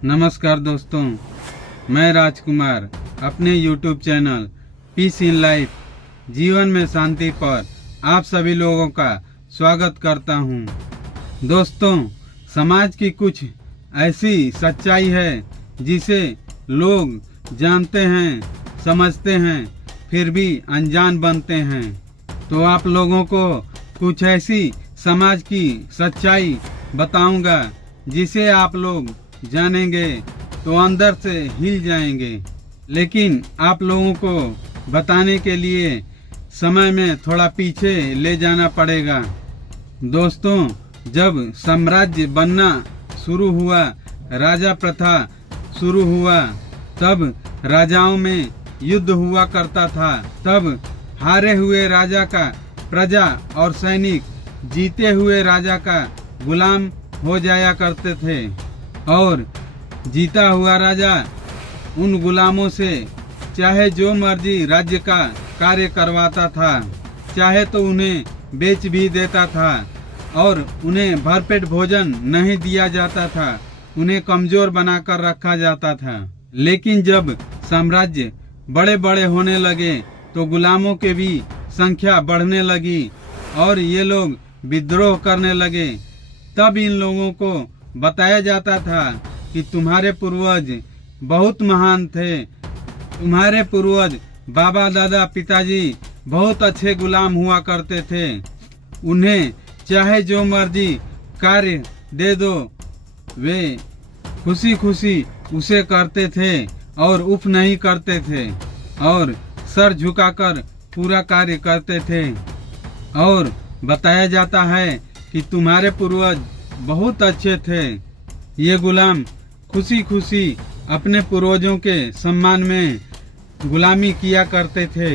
नमस्कार दोस्तों, मैं राजकुमार अपने YouTube channel peace in life जीवन में शांति पर आप सभी लोगों का स्वागत करता हूं। दोस्तों, समाज की कुछ ऐसी सच्चाई है जिसे लोग जानते हैं, समझते हैं, फिर भी अनजान बनते हैं। तो आप लोगों को कुछ ऐसी समाज की सच्चाई बताऊंगा जिसे आप लोग जानेंगे तो अंदर से हिल जाएंगे। लेकिन आप लोगों को बताने के लिए समय में थोड़ा पीछे ले जाना पड़ेगा। दोस्तों, जब साम्राज्य बनना शुरू हुआ, राजा प्रथा शुरू हुआ, तब राजाओं में युद्ध हुआ करता था। तब हारे हुए राजा का प्रजा और सैनिक जीते हुए राजा का गुलाम हो जाया करते थे और जीता हुआ राजा उन गुलामों से चाहे जो मर्जी राज्य का कार्य करवाता था, चाहे तो उन्हें बेच भी देता था और उन्हें भरपेट भोजन नहीं दिया जाता था, उन्हें कमजोर बनाकर रखा जाता था। लेकिन जब साम्राज्य बड़े बड़े होने लगे तो गुलामों के भी संख्या बढ़ने लगी और ये लोग विद्रोह करने लगे। तब इन लोगों को बताया जाता था कि तुम्हारे पूर्वज बहुत महान थे, तुम्हारे पूर्वज बाबा दादा पिताजी बहुत अच्छे गुलाम हुआ करते थे, उन्हें चाहे जो मर्जी कार्य दे दो वे खुशी खुशी उसे करते थे और उफ नहीं करते थे और सर झुकाकर पूरा कार्य करते थे। और बताया जाता है कि तुम्हारे पूर्वज बहुत अच्छे थे। ये गुलाम खुशी खुशी अपने पूर्वजों के सम्मान में गुलामी किया करते थे।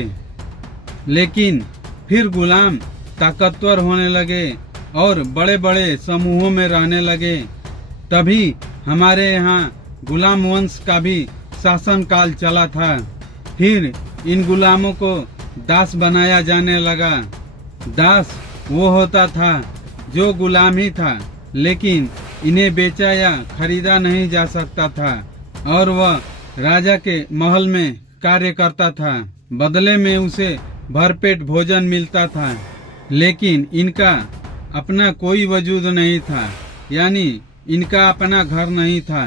लेकिन फिर गुलाम ताकतवर होने लगे और बड़े बड़े समूहों में रहने लगे। तभी हमारे यहाँ गुलाम वंश का भी शासन काल चला था। फिर इन गुलामों को दास बनाया जाने लगा। दास वो होता था जो गुलाम ही था, लेकिन इन्हें बेचा या खरीदा नहीं जा सकता था और वह राजा के महल में कार्य करता था। बदले में उसे भरपेट भोजन मिलता था। लेकिन इनका अपना कोई वजूद नहीं था, यानी इनका अपना घर नहीं था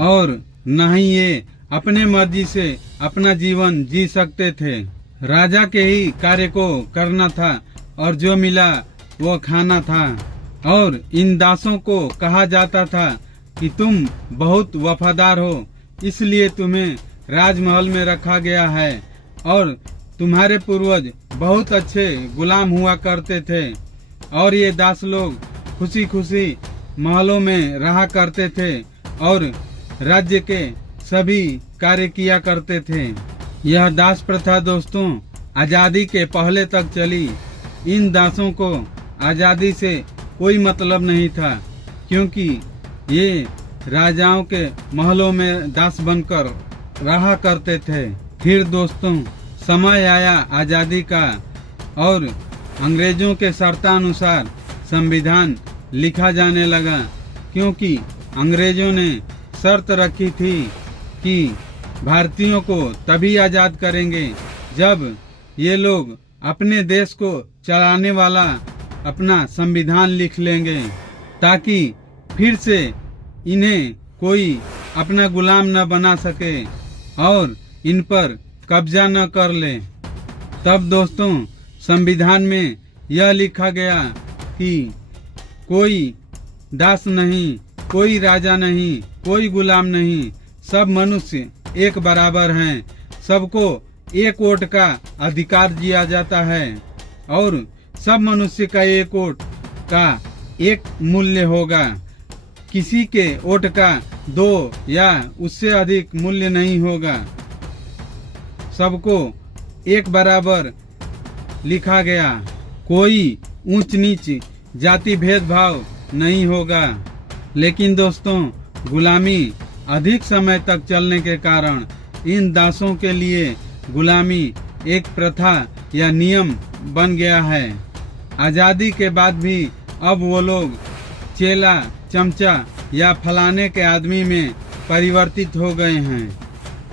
और न ही ये अपने मर्जी से अपना जीवन जी सकते थे। राजा के ही कार्य को करना था और जो मिला वो खाना था। और इन दासों को कहा जाता था कि तुम बहुत वफादार हो, इसलिए तुम्हें राजमहल में रखा गया है और तुम्हारे पूर्वज बहुत अच्छे गुलाम हुआ करते थे। और ये दास लोग खुशी खुशी महलों में रहा करते थे और राज्य के सभी कार्य किया करते थे। यह दास प्रथा दोस्तों आजादी के पहले तक चली। इन दासों को आजादी से कोई मतलब नहीं था, क्योंकि ये राजाओं के महलों में दास बनकर रहा करते थे। फिर दोस्तों समय आया आजादी का और अंग्रेजों के शर्तानुसार संविधान लिखा जाने लगा, क्योंकि अंग्रेजों ने शर्त रखी थी कि भारतीयों को तभी आजाद करेंगे जब ये लोग अपने देश को चलाने वाला अपना संविधान लिख लेंगे, ताकि फिर से इन्हें कोई अपना गुलाम न बना सके और इन पर कब्जा न कर ले। तब दोस्तों संविधान में यह लिखा गया कि कोई दास नहीं, कोई राजा नहीं, कोई गुलाम नहीं, सब मनुष्य एक बराबर हैं, सबको एक वोट का अधिकार दिया जाता है और सब मनुष्य का एक वोट का एक मूल्य होगा। किसी के वोट का 2 या उससे अधिक मूल्य नहीं होगा। सबको एक बराबर लिखा गया। कोई ऊंच नीच जाति भेदभाव नहीं होगा। लेकिन दोस्तों गुलामी अधिक समय तक चलने के कारण इन दासों के लिए गुलामी एक प्रथा या नियम बन गया है। आजादी के बाद भी अब वो लोग चेला चमचा या फलाने के आदमी में परिवर्तित हो गए हैं,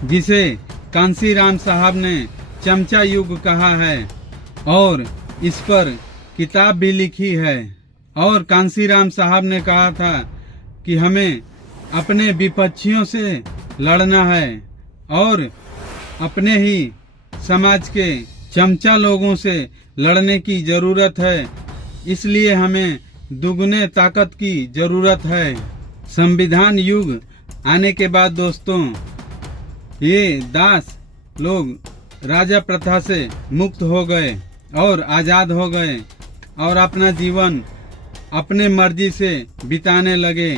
जिसे कांसीराम साहब ने चमचा युग कहा है और इस पर किताब भी लिखी है। और कांसीराम साहब ने कहा था कि हमें अपने विपक्षियों से लड़ना है और अपने ही समाज के चमचा लोगों से लड़ने की जरूरत है। इसलिए हमें दुगने ताकत की जरूरत है। संविधान युग आने के बाद दोस्तों, ये दास लोग राजा प्रथा से मुक्त हो गए और आजाद हो गए और अपना जीवन अपने मर्जी से बिताने लगे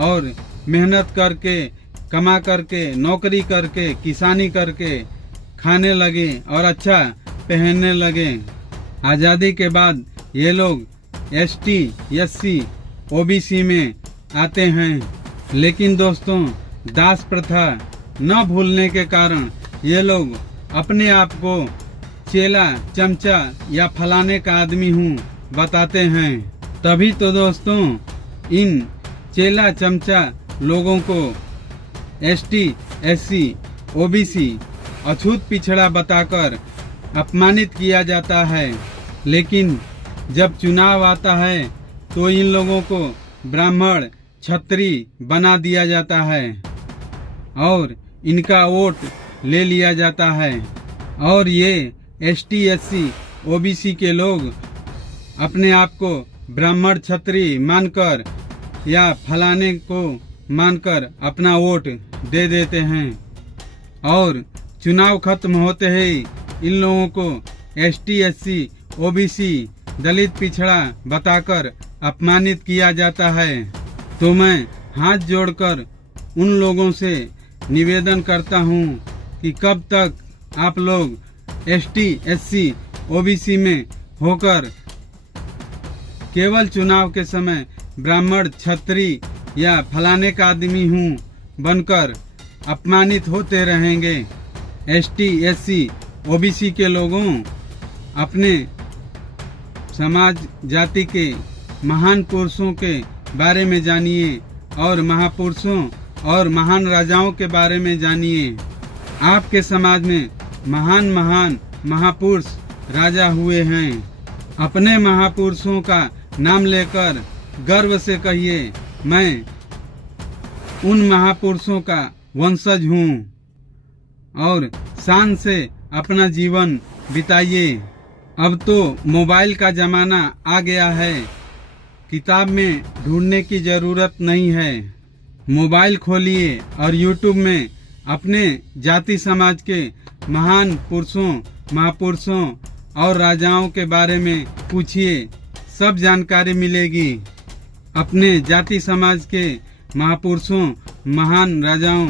और मेहनत करके, कमा करके, नौकरी करके, किसानी करके खाने लगे और अच्छा पहनने लगे। आज़ादी के बाद ये लोग ST, SC, OBC में आते हैं। लेकिन दोस्तों, दास प्रथा न भूलने के कारण ये लोग अपने आप को चेला, चमचा या फलाने का आदमी हूँ बताते हैं। तभी तो दोस्तों, इन चेला चमचा लोगों को ST, SC, OBC अछूत पिछड़ा बताकर अपमानित किया जाता है। लेकिन जब चुनाव आता है तो इन लोगों को ब्राह्मण, क्षत्रिय बना दिया जाता है और इनका वोट ले लिया जाता है। और ये ST, SC, OBC के लोग अपने आप को ब्राह्मण, क्षत्रिय मानकर या फलाने को मानकर अपना वोट दे देते हैं और चुनाव खत्म होते ही इन लोगों को ST, SC, OBC, दलित पिछड़ा बताकर अपमानित किया जाता है। तो मैं हाथ जोड़कर उन लोगों से निवेदन करता हूँ कि कब तक आप लोग ST, SC, OBC में होकर केवल चुनाव के समय ब्राह्मण, क्षत्रिय या फलाने का आदमी हूँ बनकर अपमानित होते रहेंगे। ST, SC, OBC के लोगों, अपने समाज जाति के महान पुरुषों के बारे में जानिए और महापुरुषों और महान राजाओं के बारे में जानिए। आपके समाज में महान महान महापुरुष राजा हुए हैं। अपने महापुरुषों का नाम लेकर गर्व से कहिए, मैं उन महापुरुषों का वंशज हूँ और शान से अपना जीवन बिताइए। अब तो मोबाइल का जमाना आ गया है, किताब में ढूंढने की जरूरत नहीं है। मोबाइल खोलिए और YouTube में अपने जाति समाज के महान पुरुषों, महापुरुषों और राजाओं के बारे में पूछिए, सब जानकारी मिलेगी। अपने जाति समाज के महापुरुषों, महान राजाओं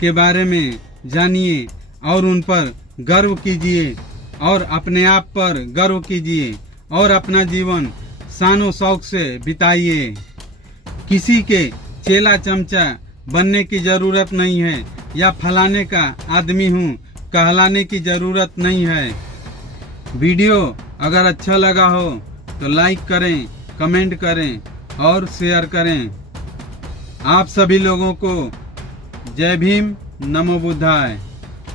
के बारे में जानिए और उन पर गर्व कीजिए और अपने आप पर गर्व कीजिए और अपना जीवन शान शौक से बिताइए। किसी के चेला चमचा बनने की जरूरत नहीं है या फलाने का आदमी हूँ कहलाने की जरूरत नहीं है। वीडियो अगर अच्छा लगा हो तो लाइक करें, कमेंट करें और शेयर करें। आप सभी लोगों को जय भीम, नमो बुद्धाय।